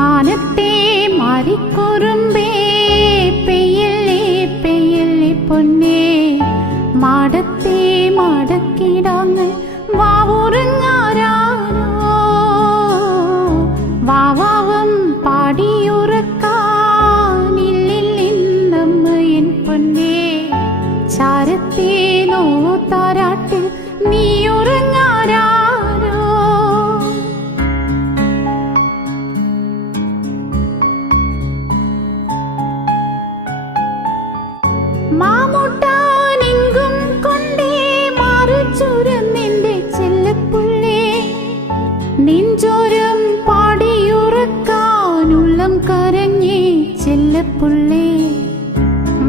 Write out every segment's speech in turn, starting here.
മാനത്തെ മാറിക്കുറുമ്പേ പെയ്യല്ലേ പെയ്യല്ലേ പൊന്നേ മാടത്തെ മാടക്കിടാങ്ങൾ വാവുറങ്ങാരാരോ വാവാവം പാടിയുറക്കാനില്ലിന്നമ്മ എൻ പൊന്നേ ചാരത്തെ നോത്താരാട്ടിൽ നീയുറങ്ങാരാരോ മാമുട്ടാനെങ്കും കൊണ്ടേ മാറുചുരന്നെന്റെ ചെല്ലപ്പുള്ളേ നെഞ്ചോരം പാടിയുറക്കാനുള്ളം കരഞ്ഞേ ചെല്ലപ്പുള്ളേ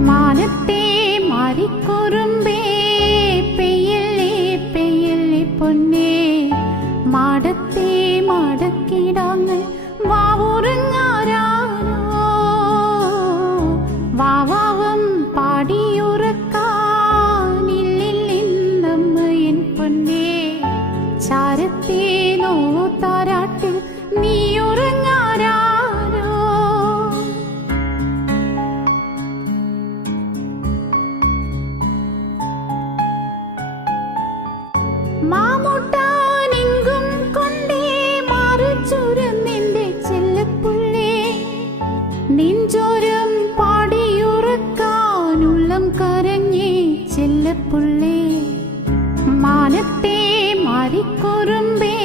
മാനത്തെ മാറിക്കുറുമ്പേ പെയ്യല്ലേ പെയ്യല്ലേ പൊന്നേ മാടത്തെ മാടക്കിടാങ്ങൾ വാവുറങ്ങാരാരോ വാവാവം പാടിയുറക്കാനില്ലിന്നമ്മ എൻ പൊന്നേ ചാരത്തെ നോത്താരാട്ടിൽ നീയുറങ്ങാരാരോ മാമുട്ടാനെങ്കും കൊണ്ടേ മാറുചുരന്നെന്റെ ചെല്ലപ്പുള്ളേ നെഞ്ചോരം പാടിയുറക്കാനുള്ളം കരഞ്ഞേ ചെല്ലപ്പുള്ളേ മാനത്തെ മാറിക്കുറുമ്പേ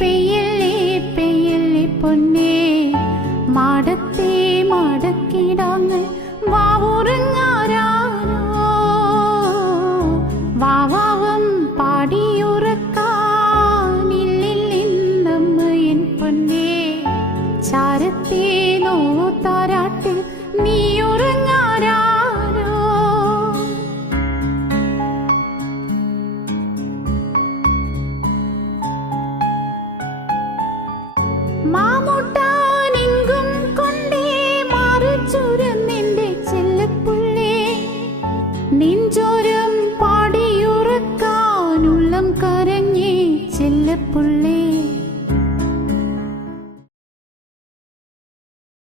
പെയ്യല്ലേ പെയ്യല്ലേ പൊന്നേ മാടത്തെ മാടക്കിടാങ്ങൾ വാവുറങ്ങാരാരോ വാവാവം പാടിയുറക്കാനില്ലിന്നമ്മ എൻ പൊന്നേ ചാരത്തെ നോത്താരാട്ടിൽ